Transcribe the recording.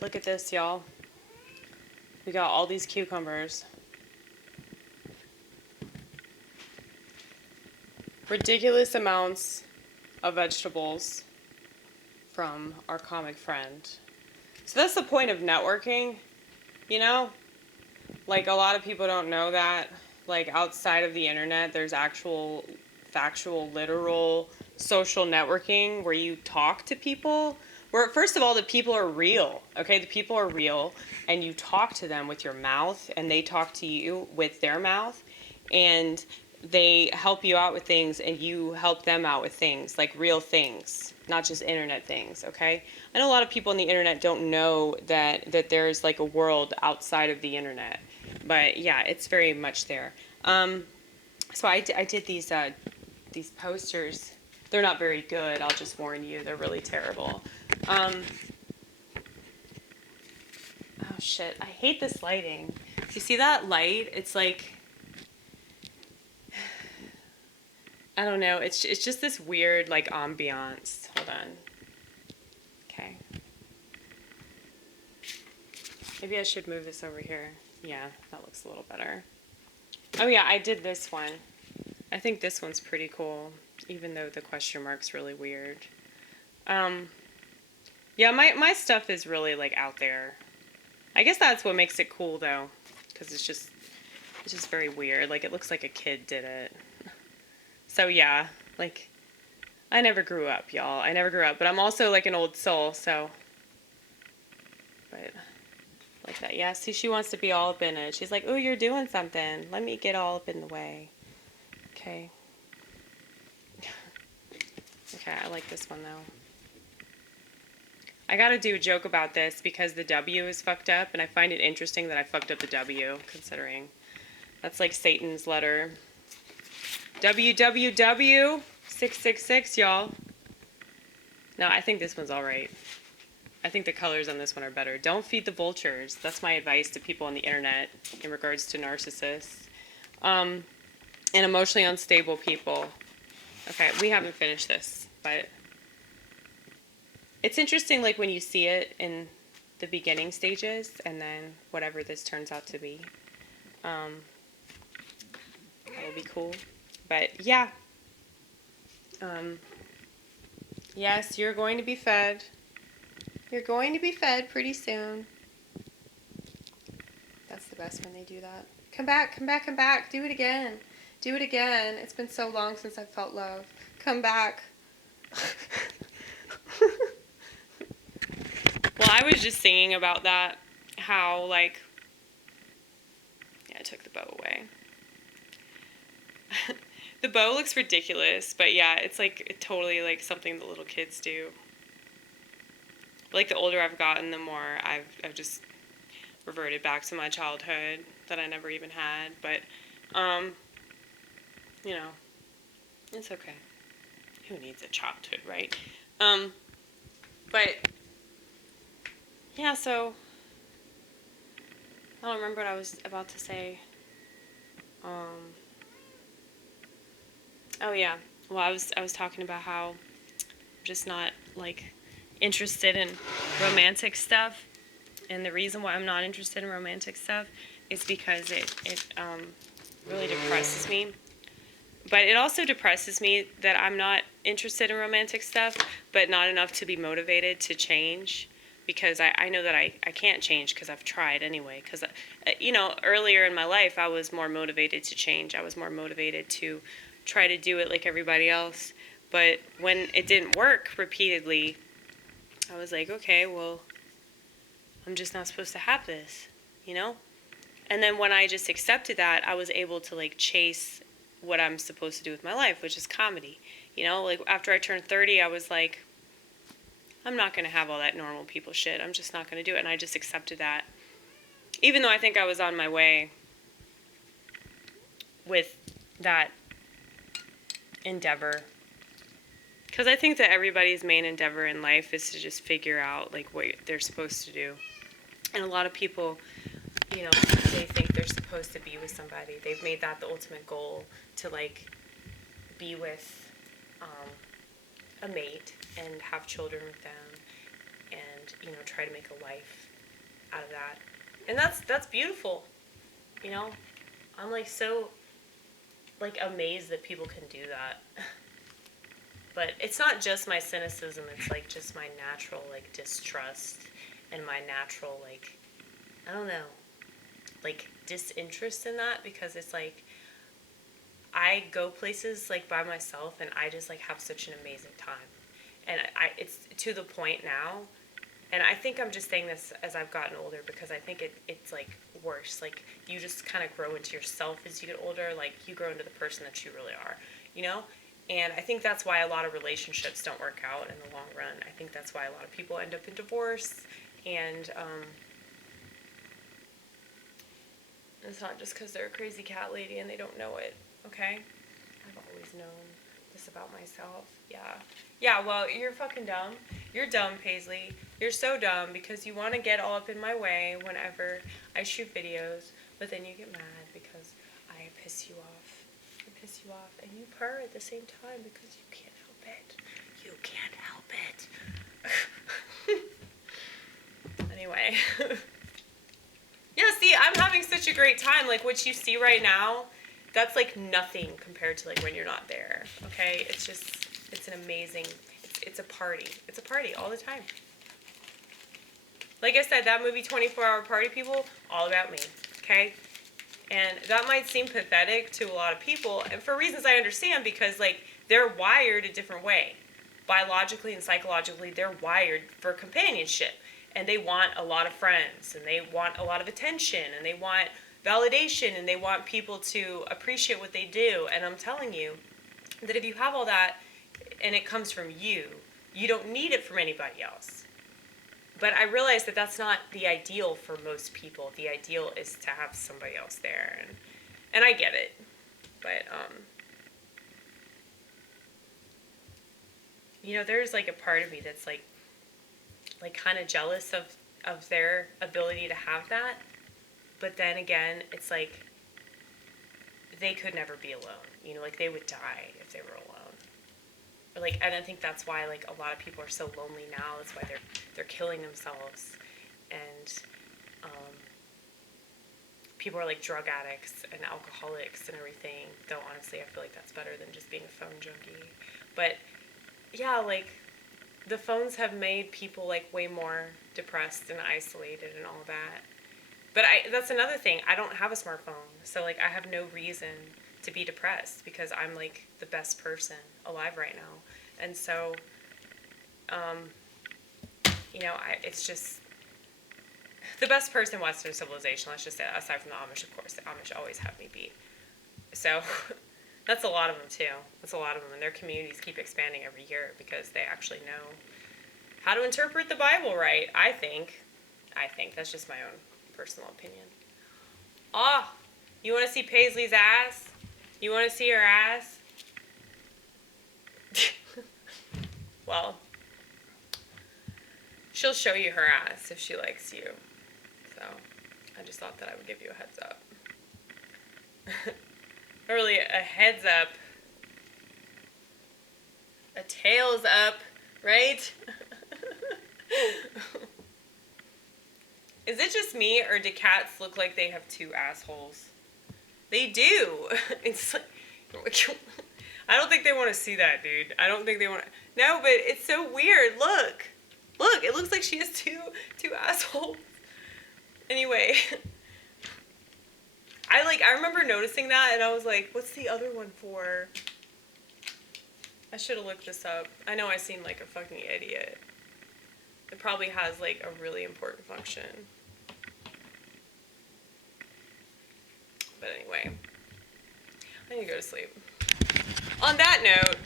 Look at this, y'all. We got all these cucumbers. Ridiculous amounts of vegetables from our comic friend. So that's the point of networking, you know? Like, a lot of people don't know that. Like, outside of the internet, there's actual, factual, literal social networking where you talk to people. Where, first of all, the people are real, okay? The people are real, and you talk to them with your mouth, and they talk to you with their mouth, and they help you out with things, and you help them out with things, like real things, not just internet things, okay? I know a lot of people on the internet don't know that there's like a world outside of the internet, but yeah, it's very much there. So I did these posters. They're not very good, I'll just warn you. They're really terrible. Oh shit, I hate this lighting. You see that light? It's like, I don't know. It's just this weird like ambiance. Hold on. Okay. Maybe I should move this over here. Yeah, that looks a little better. Oh yeah, I did this one. I think this one's pretty cool, even though the question mark's really weird. Yeah, my stuff is really like out there. I guess that's what makes it cool though, because it's just very weird. Like, it looks like a kid did it. So yeah, like, I never grew up, y'all. I never grew up, but I'm also like an old soul, so. But like that, yeah. See, she wants to be all up in it. She's like, "Oh, you're doing something. Let me get all up in the way." Okay. Okay, I like this one though. I gotta do a joke about this because the W is fucked up, and I find it interesting that I fucked up the W, considering that's like Satan's letter. WWW 666, y'all. No, I think this one's all right. I think the colors on this one are better. Don't feed the vultures. That's my advice to people on the internet in regards to narcissists. And emotionally unstable people. Okay, we haven't finished this, but it's interesting, like, when you see it in the beginning stages and then whatever this turns out to be. That'll be cool. But yeah. Yes, you're going to be fed. You're going to be fed pretty soon. That's the best when they do that. Come back, come back, come back. Do it again. Do it again. It's been so long since I've felt love. Come back. Well, I was just singing about that. How, like... Yeah, I took the bow away. The bow looks ridiculous, but yeah, it's like totally like something the little kids do. Like, the older I've gotten, the more I've just reverted back to my childhood that I never even had. But, you know, it's okay. Who needs a childhood, right? But, yeah, so, I don't remember what I was about to say. Oh yeah, well, I was talking about how I'm just not, like, interested in romantic stuff, and the reason why I'm not interested in romantic stuff is because it really depresses me. But it also depresses me that I'm not interested in romantic stuff, but not enough to be motivated to change, because I know that I can't change because I've tried anyway. Because, you know, earlier in my life, I was more motivated to change. I was more motivated to try to do it like everybody else. But when it didn't work repeatedly, I was like, okay, well, I'm just not supposed to have this, you know? And then when I just accepted that, I was able to, like, chase what I'm supposed to do with my life, which is comedy. You know, like, after I turned 30, I was like, I'm not going to have all that normal people shit. I'm just not going to do it. And I just accepted that. Even though I think I was on my way with that endeavor. Because I think that everybody's main endeavor in life is to just figure out, like, what they're supposed to do. And a lot of people, you know, they think they're supposed to be with somebody. They've made that the ultimate goal, to, like, be with a mate and have children with them and you know, try to make a life out of that. And that's beautiful. You know, I'm like so like amazed that people can do that. But it's not just my cynicism, it's like just my natural like distrust and my natural like, I don't know, like disinterest in that, because it's like I go places like by myself and I just like have such an amazing time. And it's to the point now, and I think I'm just saying this as I've gotten older, because I think it's like worse. Like you just kind of grow into yourself as you get older. Like you grow into the person that you really are, you know? And I think that's why a lot of relationships don't work out in the long run. I think that's why a lot of people end up in divorce. And it's not just because they're a crazy cat lady and they don't know it, okay? I've always known this about myself. Yeah. Yeah, well, you're fucking dumb. You're dumb, Paisley. You're so dumb because you want to get all up in my way whenever I shoot videos, but then you get mad because I piss you off. I piss you off, and you purr at the same time because you can't help it. You can't help it. Anyway. Yeah, see, I'm having such a great time. Like, what you see right now, that's like nothing compared to like when you're not there, okay? It's just, it's an amazing, it's a party. It's a party all the time. Like I said, that movie 24-Hour Party People, all about me, okay? And that might seem pathetic to a lot of people, and for reasons I understand, because like they're wired a different way. Biologically and psychologically, they're wired for companionship. And they want a lot of friends, and they want a lot of attention, and they want validation, and they want people to appreciate what they do. And I'm telling you that if you have all that and it comes from you, you don't need it from anybody else. But I realize that that's not the ideal for most people. The ideal is to have somebody else there, and I get it. But you know, there's like a part of me that's like kind of jealous of their ability to have that. But then again, it's like they could never be alone. You know, like they would die if they were alone. Or like, and I think that's why like a lot of people are so lonely now. That's why they're killing themselves. And people are like drug addicts and alcoholics and everything. Though honestly, I feel like that's better than just being a phone junkie. But yeah, like the phones have made people like way more depressed and isolated and all that. But that's another thing. I don't have a smartphone. So like I have no reason to be depressed because I'm like the best person alive right now. And so, you know, it's just the best person in Western civilization, let's just say, aside from the Amish, of course. The Amish always have me beat. So that's a lot of them too. That's a lot of them. And their communities keep expanding every year because they actually know how to interpret the Bible right, I think. That's just my own personal opinion. Oh, you want to see Paisley's ass? You want to see her ass? Well, she'll show you her ass if she likes you. So, I just thought that I would give you a heads up. Not really a heads up. A tails up, right? Is it just me, or do cats look like they have two assholes? They do. It's like, I don't think they want to see that, dude. I don't think they want to. No, but it's so weird. Look, it looks like she has two assholes. Anyway, I remember noticing that, and I was like, what's the other one for? I should have looked this up. I know I seem like a fucking idiot. It probably has like a really important function. But anyway, I need to go to sleep. On that note,